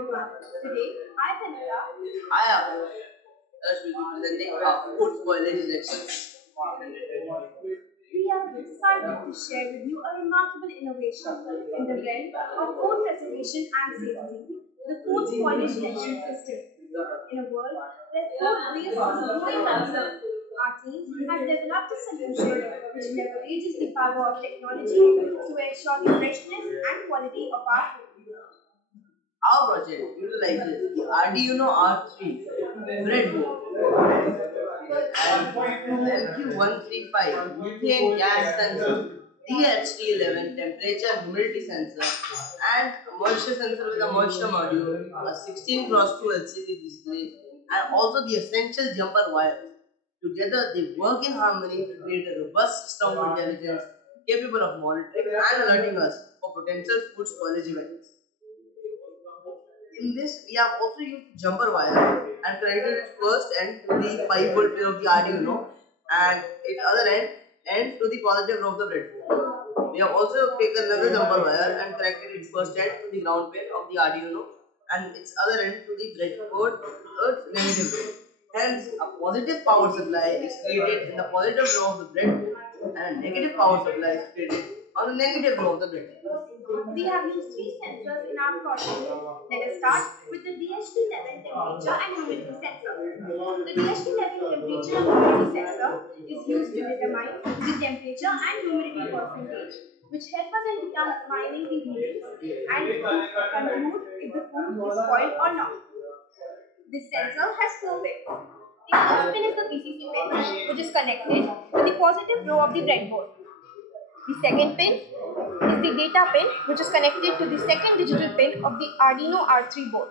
everyone. Today, I, Tanika, I am Ash will be presenting a food spoilage section. we are excited to share with you a remarkable innovation in the realm of food preservation and safety, the food spoilage detection system. In a world where food waste is a growing concern, our team has developed a solution which leverages the power of technology to ensure the freshness and quality of our food. Our project utilizes the Arduino R3 breadboard and MQ135 methane gas sensor, DHT11 temperature humidity sensor, and moisture sensor with a moisture module, a 16 cross 2 LCD display, and also the essential jumper wires. Together, they work in harmony to create a robust system of intelligence capable of monitoring and alerting us for potential food spoilage events. In this, we have also used jumper wire and connected its first end to the 5-volt pin of the Arduino and its other end to the positive row of the breadboard. We have also taken another jumper wire and connected its first end to the ground pin of the Arduino and its other end to the breadboard to its negative pin. Hence, a positive power supply is created in the positive row of the breadboard and a negative power supply is created on the negative row of the breadboard. We have used three sensors in our project. Let us start with the DHT11 temperature and humidity sensor. The DHT11 temperature and humidity sensor is used to determine the temperature and humidity percentage, which help us in determining the readings and conclude if the food is spoiled or not. This sensor has four pins. The first pin is the VCC pin, which is connected to the positive row of the breadboard. The second pin is the data pin, which is connected to the second digital pin of the Arduino R3 board.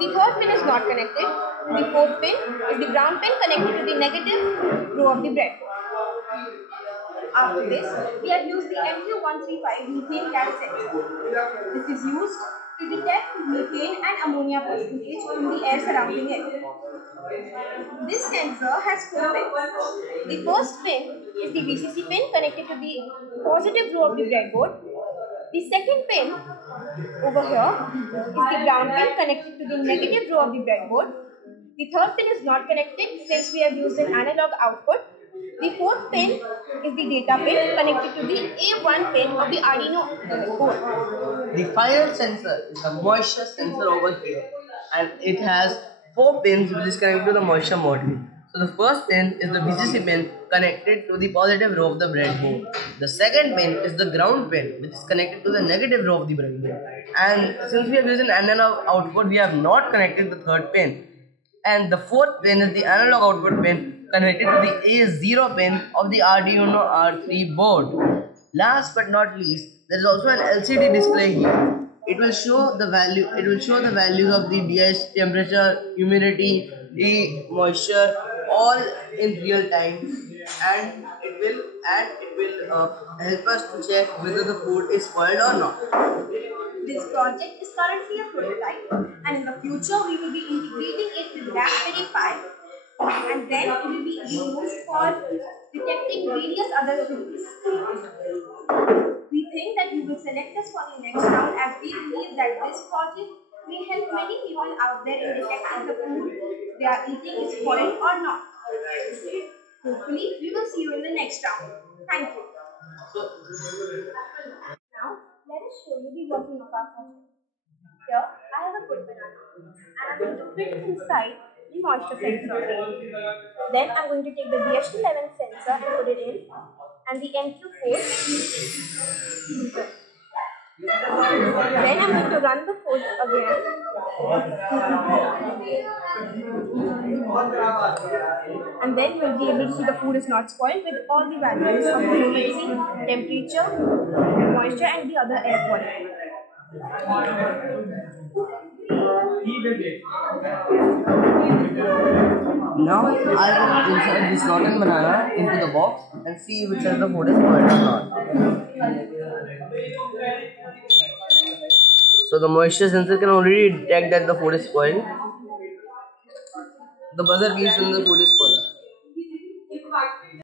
The third pin is not connected. The fourth pin is the ground pin connected to the negative row of the breadboard. After this, we have used the MQ135 methane gas sensor. This is used to detect methane and ammonia percentage in the air surrounding it. This sensor has four pins. The first pin is the VCC pin connected to the positive row of the breadboard. The second pin over here is the ground pin connected to the negative row of the breadboard. The third pin is not connected since we have used an analog output. The fourth pin is the data pin connected to the A1 pin of the Arduino board. The final sensor is the moisture sensor over here and it has 4 pins which is connected to the moisture module. So the first pin is the VCC pin connected to the positive row of the breadboard. The second pin is the ground pin which is connected to the negative row of the breadboard. And since we have used an analog output, we have not connected the third pin. And the fourth pin is the analog output pin connected to the A0 pin of the Arduino R3 board. Last but not least, there is also an LCD display here. It will show the value. It will show the values of the DH, temperature, humidity, the moisture, all in real time, and it will help us to check whether the food is spoiled or not. This project is currently a prototype, and in the future we will be integrating it with Raspberry Pi, and then it will be used for detecting various other foods. We think that you will select us for the next round as we believe that this project may help many people out there in detecting the food they are eating is spoiled or not. Hopefully, we will see you in the next round. Thank you. Now, let us show you the working of our project. Here, I have a good banana and I'm going to fit it inside the moisture sensor. Then I'm going to take the DHT11 sensor and put it in, and the MQ4. Then I'm going to run the code again. And then you will be able to see the food is not spoiled with all the values of humidity, temperature, moisture and the other air quality. Now I will insert this rotten banana into the box and see which of the food is spoiled or not. So the moisture sensor can already detect that the food is spoiled. The buzzer means when the food is spoiled.